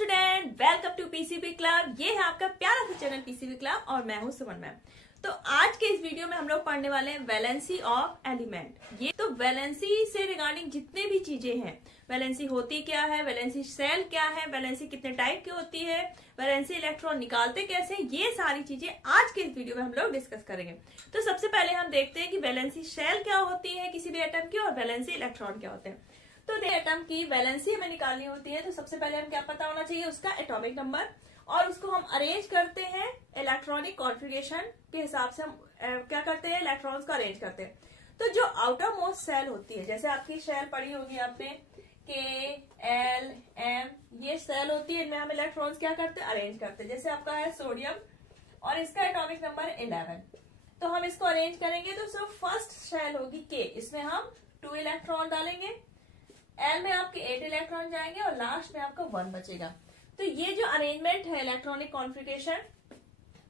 Student, welcome to PCB club. ये है आपका प्यारा सा चैनल पीसीबी क्लब और मैं हूं सुमन मैम। तो आज के इस वीडियो में हम लोग पढ़ने वाले हैं वैलेंसी ऑफ एलिमेंट। ये तो वैलेंसी से रिगार्डिंग जितने भी चीजें हैं, वैलेंसी होती क्या है, वैलेंसी सेल क्या है, वैलेंसी कितने टाइप की होती है, वैलेंसी इलेक्ट्रॉन निकालते कैसे, ये सारी चीजें आज के इस वीडियो में हम लोग डिस्कस करेंगे। तो सबसे पहले हम देखते हैं कि वैलेंसी सेल क्या होती है किसी भी एटम की और वैलेंसी इलेक्ट्रॉन क्या होते हैं। तो एटम की वैलेंसी हमें निकालनी होती है तो सबसे पहले हम क्या पता होना चाहिए, उसका एटॉमिक नंबर, और उसको हम अरेंज करते हैं इलेक्ट्रॉनिक कॉन्फ़िगरेशन के हिसाब से। हम क्या करते हैं, इलेक्ट्रॉन्स को अरेंज करते हैं। तो जो आउटर मोस्ट सेल होती है, जैसे आपकी शेल पढ़ी होगी आपने के एल एम, ये सेल होती है, इनमें हम इलेक्ट्रॉन्स क्या करते हैं, अरेंज करते हैं। जैसे आपका है सोडियम और इसका एटॉमिक नंबर 11, तो हम इसको अरेंज करेंगे तो फर्स्ट शेल होगी के, इसमें हम 2 इलेक्ट्रॉन डालेंगे, एल में आपके 8 इलेक्ट्रॉन जाएंगे और लास्ट में आपका 1 बचेगा। तो ये जो अरेंजमेंट है इलेक्ट्रॉनिक कॉन्फ़िगरेशन,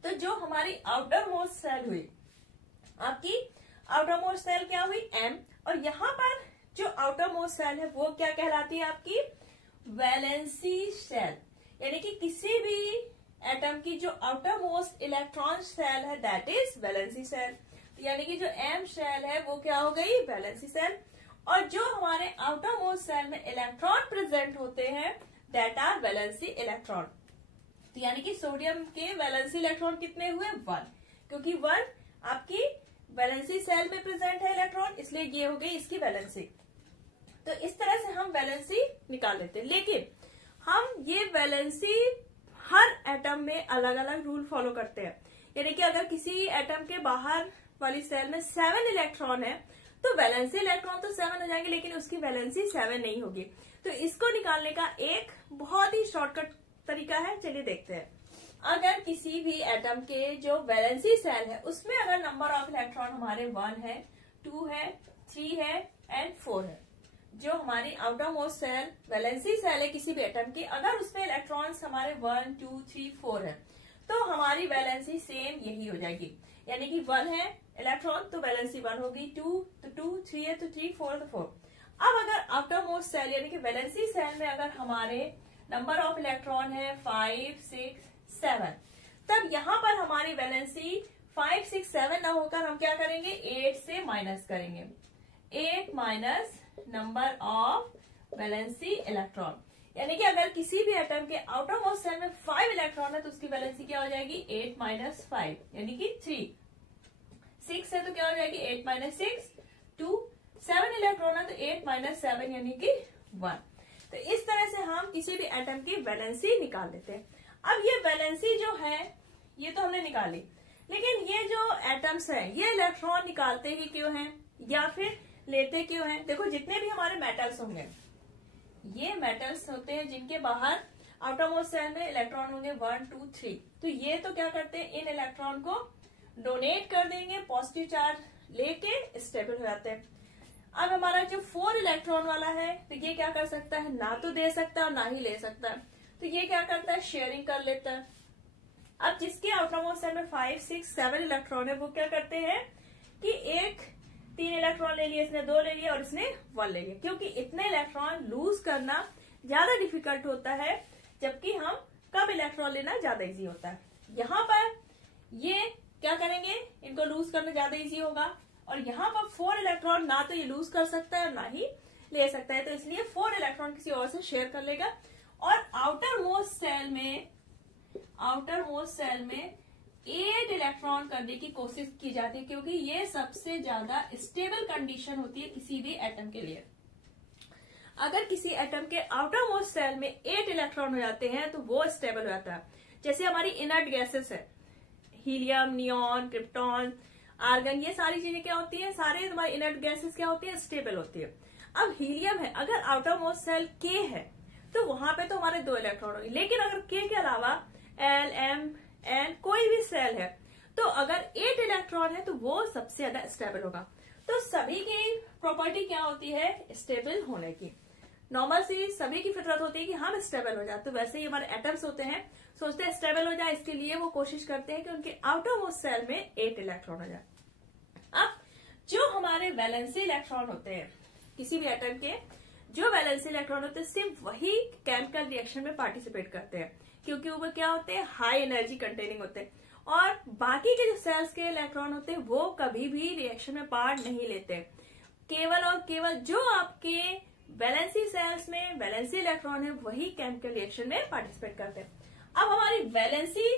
तो जो हमारी आउटर मोस्ट सेल हुई, आपकी आउटर मोस्ट सेल क्या हुई एम, और यहाँ पर जो आउटर मोस्ट सेल है वो क्या कहलाती है, आपकी वैलेंसी सेल। यानी कि किसी भी एटम की जो आउटर मोस्ट इलेक्ट्रॉन सेल है दैट इज वैलेंसी सेल। यानी कि जो एम सेल है वो क्या हो गई, वैलेंसी सेल। और जो हमारे आउटर मोस्ट सेल में इलेक्ट्रॉन प्रेजेंट होते हैं दैट आर वैलेंसी इलेक्ट्रॉन। तो यानी कि सोडियम के वैलेंसी इलेक्ट्रॉन कितने हुए, 1, क्योंकि 1 आपकी वैलेंसी सेल में प्रेजेंट है इलेक्ट्रॉन, इसलिए ये हो गई इसकी वैलेंसी। तो इस तरह से हम वैलेंसी निकाल लेते हैं। लेकिन हम ये वैलेंसी हर एटम में अलग अलग रूल फॉलो करते हैं। यानी कि अगर किसी एटम के बाहर वाली सेल में 7 इलेक्ट्रॉन है तो वैलेंसी इलेक्ट्रॉन तो 7 हो जाएंगे, लेकिन उसकी वैलेंसी 7 नहीं होगी। तो इसको निकालने का एक बहुत ही शॉर्टकट तरीका है, चलिए देखते हैं। अगर किसी भी एटम के जो वैलेंसी सेल है उसमें अगर नंबर ऑफ इलेक्ट्रॉन हमारे 1 है, 2 है, 3 है एंड 4 है, जो हमारी outermost shell valency shell है किसी भी एटम की, अगर उसमें इलेक्ट्रॉन्स हमारे 1, 2, 3, 4 है तो हमारी वैलेंसी सेम यही हो जाएगी। यानी कि 1 है इलेक्ट्रॉन तो वैलेंसी 1 होगी, 2 तो 2, 3 है तो 3, 4 तो 4। अब अगर आउटर मोस्ट सेल यानी कि वैलेंसी सेल में अगर हमारे नंबर ऑफ इलेक्ट्रॉन है 5, 6, 7, तब यहाँ पर हमारी वैलेंसी 5, 6, 7 ना होकर हम क्या करेंगे, 8 से माइनस करेंगे। 8 minus number of valency electron. यानी कि अगर किसी भी एटम के आउटर मोस्ट सेल में 5 इलेक्ट्रॉन है तो उसकी वैलेंसी क्या हो जाएगी, 8 माइनस 5 यानी कि 3। 6 है तो क्या हो जाएगी, 8 माइनस 6, 2। 7 इलेक्ट्रॉन है तो 8 माइनस 7 यानी कि 1। तो इस तरह से हम किसी भी एटम की वैलेंसी निकाल लेते हैं। अब ये वैलेंसी जो है ये तो हमने निकाली, लेकिन ये जो एटम्स हैं ये इलेक्ट्रॉन निकालते ही क्यों हैं या फिर लेते क्यों हैं। देखो जितने भी हमारे मेटल्स होंगे, ये मेटल्स होते हैं जिनके बाहर आउटर मोस्ट सेल में इलेक्ट्रॉन होंगे 1, 2, 3, तो ये तो क्या करते हैं, इन इलेक्ट्रॉन को डोनेट कर देंगे, पॉजिटिव चार्ज लेके स्टेबल हो जाते हैं। अब हमारा जो 4 इलेक्ट्रॉन वाला है तो ये क्या कर सकता है, ना तो दे सकता है और ना ही ले सकता है, तो ये क्या करता है, शेयरिंग कर लेता है। अब जिसके आउटर मोस्ट सेल में 5, 6, 7 इलेक्ट्रॉन है वो क्या करते हैं कि 3 इलेक्ट्रॉन ले लिए, इसने 2 ले लिए और इसने 1 ले लिया, क्योंकि इतने इलेक्ट्रॉन लूज करना ज्यादा डिफिकल्ट होता है, जबकि हम कम इलेक्ट्रॉन लेना ज्यादा इजी होता है। यहाँ पर ये क्या करेंगे, इनको लूज करना ज्यादा इजी होगा, और यहाँ पर 4 इलेक्ट्रॉन ना तो ये लूज कर सकता है और ना ही ले सकता है, तो इसलिए 4 इलेक्ट्रॉन किसी और से शेयर कर लेगा। और आउटर मोस्ट सेल में 8 इलेक्ट्रॉन करने की कोशिश की जाती है, क्योंकि ये सबसे ज्यादा स्टेबल कंडीशन होती है किसी भी एटम के लिए। अगर किसी एटम के आउटर मोस्ट सेल में 8 इलेक्ट्रॉन हो जाते हैं तो वो स्टेबल हो जाता है। जैसे हमारी इनर्ट गैसेस है, हीलियम, नियॉन, क्रिप्टॉन, आर्गन, ये सारी चीजें क्या होती हैं, सारे हमारी इनर्ट गैसेस क्या होती है, स्टेबल होती है। अब हीलियम है, अगर आउटर मोस्ट सेल के है तो वहां पे तो हमारे 2 इलेक्ट्रॉन होंगे, लेकिन अगर के अलावा एल, एम, एन कोई भी सेल है तो अगर 8 इलेक्ट्रॉन है तो वो सबसे ज्यादा स्टेबल होगा। तो सभी की प्रॉपर्टी क्या होती है, स्टेबल होने की। नॉर्मल सी सभी की फितरत होती है कि हम स्टेबल हो जाए, तो वैसे ही हमारे एटम्स होते हैं, सोचते हैं स्टेबल हो जाए, इसके लिए वो कोशिश करते हैं कि उनके आउटर मोस्ट सेल में 8 इलेक्ट्रॉन हो जाए। अब जो हमारे वैलेंसी इलेक्ट्रॉन होते हैं किसी भी एटम के, जो वैलेंसी इलेक्ट्रॉन होते हैं सिर्फ वही केमिकल रिएक्शन में पार्टिसिपेट करते हैं, क्योंकि वो क्या होते हैं, हाई एनर्जी कंटेनिंग होते हैं। और बाकी के जो सेल्स के इलेक्ट्रॉन होते हैं वो कभी भी रिएक्शन में पार्ट नहीं लेते। केवल और केवल जो आपके वैलेंसी सेल्स में वैलेंसी इलेक्ट्रॉन है वही केमिकल रिएक्शन में पार्टिसिपेट करते हैं। अब हमारी वैलेंसी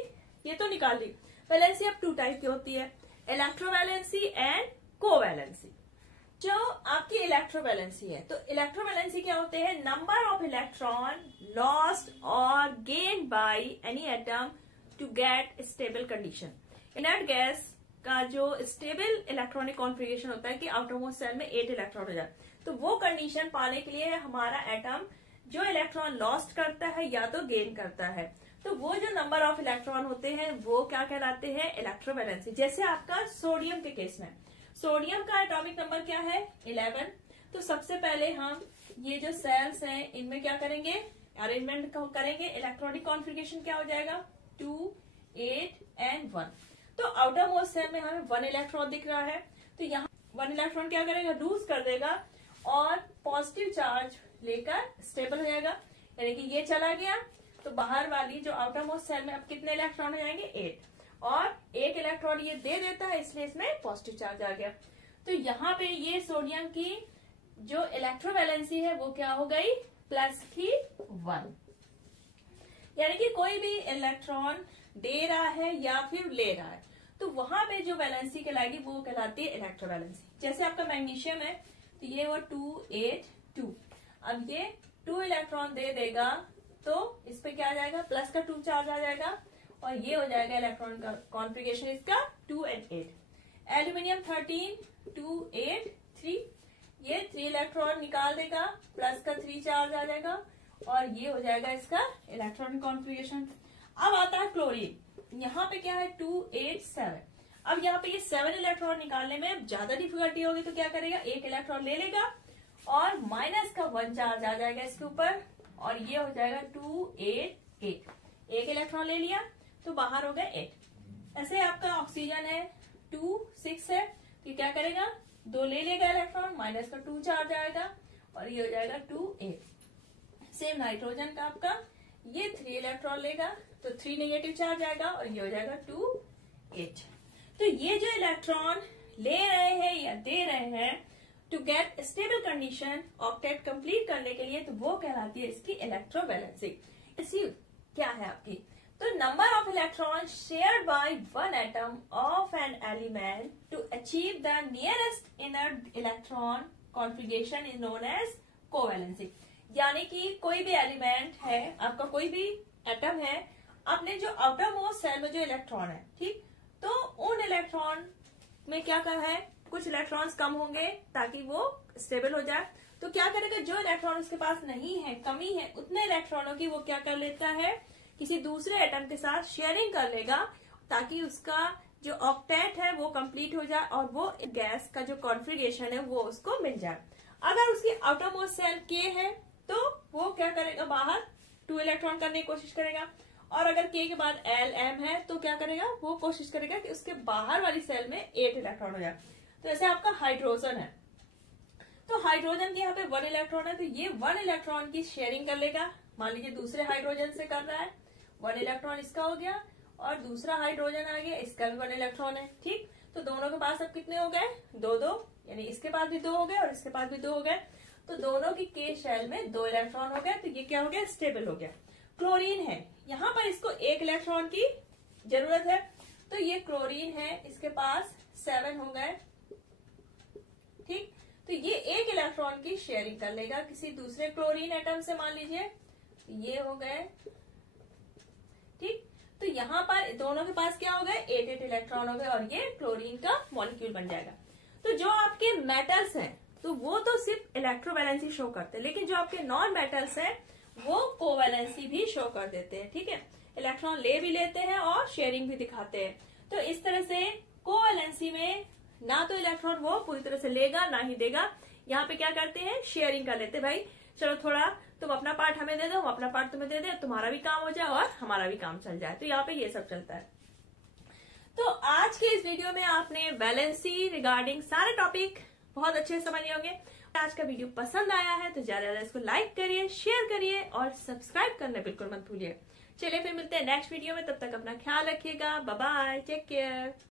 ये तो निकाल ली। वैलेंसी अब 2 टाइप की होती है, इलेक्ट्रोवैलेंसी एंड कोवैलेंसी। जो आपकी इलेक्ट्रोवैलेंसी है, तो इलेक्ट्रोवैलेंसी क्या होते हैं, नंबर ऑफ इलेक्ट्रॉन लॉस्ट और gain by any atom to get stable condition. Inert gas का जो स्टेबल इलेक्ट्रॉनिक कॉन्फ़िगरेशन होता है कि आउटरमोस्ट सेल में 8 इलेक्ट्रॉन हो जाए, तो वो कंडीशन पाने के लिए हमारा एटम जो इलेक्ट्रॉन लॉस्ट करता है या तो गेन करता है, तो वो जो नंबर ऑफ इलेक्ट्रॉन होते हैं वो क्या कहलाते हैं, इलेक्ट्रोवैलेंसी। जैसे आपका सोडियम के केस में, सोडियम का एटॉमिक नंबर क्या है, 11। तो सबसे पहले हम ये जो सेल्स हैं इनमें क्या करेंगे, अरेंजमेंट करेंगे। इलेक्ट्रॉनिक कॉन्फ़िगरेशन क्या हो जाएगा, 2, 8 एंड 1। तो आउटर मोस्ट सेल में हमें 1 इलेक्ट्रॉन दिख रहा है, तो यहाँ 1 इलेक्ट्रॉन क्या करेगा, लूज कर देगा और पॉजिटिव चार्ज लेकर स्टेबल हो जाएगा, यानी कि ये चला गया। तो बाहर वाली जो आउटर मोस्ट सेल में अब कितने इलेक्ट्रॉन हो जाएंगे, 8, और 1 इलेक्ट्रॉन ये दे देता है इसलिए इसमें पॉजिटिव चार्ज आ गया। तो यहाँ पे ये सोडियम की जो इलेक्ट्रोवैलेंसी है वो क्या हो गई, +1, यानी कि कोई भी इलेक्ट्रॉन दे रहा है या फिर ले रहा है तो वहां पे जो वैलेंसी कहलाएगी वो कहलाती है इलेक्ट्रोवैलेंसी। जैसे आपका मैग्नीशियम है तो ये वो 2, 8, 2। अब ये 2 इलेक्ट्रॉन दे देगा तो इस पे क्या आ जाएगा, प्लस का 2 चार्ज आ जाएगा और ये हो जाएगा इलेक्ट्रॉन का कॉन्फ़िगरेशन इसका 2 and 8। एल्यूमिनियम 13, 2, 8, 3, ये 3 इलेक्ट्रॉन निकाल देगा, प्लस का 3 चार्ज आ जाएगा और ये हो जाएगा इसका इलेक्ट्रॉन कॉन्फ़िगरेशन। अब आता है क्लोरीन, यहाँ पे क्या है 2, 8, 7। अब यहाँ पे ये 7 इलेक्ट्रॉन निकालने में ज्यादा डिफिकल्टी होगी तो क्या करेगा, 1 इलेक्ट्रॉन ले लेगा और माइनस का 1 चार्ज आ जाएगा इसके ऊपर और ये हो जाएगा 2, 8, 8। 1 इलेक्ट्रॉन ले लिया तो बाहर हो गया 8। ऐसे आपका ऑक्सीजन है 2, 6 है तो क्या करेगा, 2 ले लेगा इलेक्ट्रॉन, माइनस का 2 चार्ज आएगा और ये हो जाएगा 2, 8। सेम नाइट्रोजन का आपका ये 3 इलेक्ट्रॉन लेगा तो 3 नेगेटिव चार्ज आएगा और ये हो जाएगा 2, 8। तो ये जो इलेक्ट्रॉन ले रहे हैं या दे रहे हैं to get stable condition octet complete करने के लिए, तो वो कहलाती है इसकी इलेक्ट्रोवैलेंसी। इसी क्या है आपकी, तो number of electron shared by one atom of an element to achieve the nearest inner electron configuration is known as covalency. यानी कि कोई भी एलिमेंट है, आपका कोई भी एटम है, अपने जो आउटर मोस्ट सेल में जो इलेक्ट्रॉन है, ठीक, तो उन इलेक्ट्रॉन में क्या कर है, कुछ इलेक्ट्रॉन्स कम होंगे ताकि वो स्टेबल हो जाए। तो क्या करेगा, जो इलेक्ट्रॉन उसके पास नहीं है, कमी है, उतने इलेक्ट्रॉनों की वो क्या कर लेता है, किसी दूसरे एटम के साथ शेयरिंग कर लेगा ताकि उसका जो ऑक्टेट है वो कंप्लीट हो जाए और वो गैस का जो कॉन्फ़िगरेशन है वो उसको मिल जाए। अगर उसकी आउटर मोस्ट सेल के है तो वो क्या करेगा, बाहर 2 इलेक्ट्रॉन करने की कोशिश करेगा, और अगर के के बाद एल एम है तो क्या करेगा, वो कोशिश करेगा कि उसके बाहर वाली सेल में 8 इलेक्ट्रॉन हो जाए। तो ऐसे आपका हाइड्रोजन है, तो हाइड्रोजन के यहाँ पे 1 इलेक्ट्रॉन है तो ये 1 इलेक्ट्रॉन की शेयरिंग कर लेगा। मान लीजिए दूसरे हाइड्रोजन से कर रहा है, 1 इलेक्ट्रॉन इसका हो गया और दूसरा हाइड्रोजन आ गया, इसका भी 1 इलेक्ट्रॉन है, ठीक। तो दोनों के पास अब कितने हो गए, 2, 2, यानी इसके पास भी 2 हो गए और इसके पास भी 2 हो गए, तो दोनों की के शेल में 2 इलेक्ट्रॉन हो गए, तो ये क्या हो गया, स्टेबल हो गया। क्लोरीन है, यहाँ पर इसको 1 इलेक्ट्रॉन की जरूरत है, तो ये क्लोरीन है, इसके पास 7 हो गए, ठीक। तो ये 1 इलेक्ट्रॉन की शेयरिंग कर लेगा किसी दूसरे क्लोरीन एटम से, मान लीजिए ये हो गए, ठीक। तो यहाँ पर दोनों के पास क्या हो गए, 8 इलेक्ट्रॉन हो गए और ये क्लोरीन का मॉलिक्यूल बन जाएगा। तो जो आपके मेटल्स हैं तो वो तो सिर्फ इलेक्ट्रोवैलेंसी शो करते हैं, लेकिन जो आपके नॉन मेटल्स हैं वो कोवैलेंसी भी शो कर देते हैं, ठीक है। इलेक्ट्रॉन ले भी लेते हैं और शेयरिंग भी दिखाते हैं। तो इस तरह से कोवैलेंसी में ना तो इलेक्ट्रॉन वो पूरी तरह से लेगा ना ही देगा, यहाँ पे क्या करते हैं, शेयरिंग कर लेते हैं, भाई चलो थोड़ा तुम अपना पार्ट हमें दे दो, हम अपना पार्ट तुम्हें दे दे, तुम्हारा भी काम हो जाए और हमारा भी काम चल जाए। तो यहाँ पे ये सब चलता है। तो आज के इस वीडियो में आपने वैलेंसी रिगार्डिंग सारे टॉपिक बहुत अच्छे से समझ लिए होंगे। आज का वीडियो पसंद आया है तो ज्यादा इसको लाइक करिए, शेयर करिए और सब्सक्राइब करना बिल्कुल मत भूलिए। चलिए फिर मिलते हैं नेक्स्ट वीडियो में, तब तक अपना ख्याल रखिएगा। Bye bye, take care.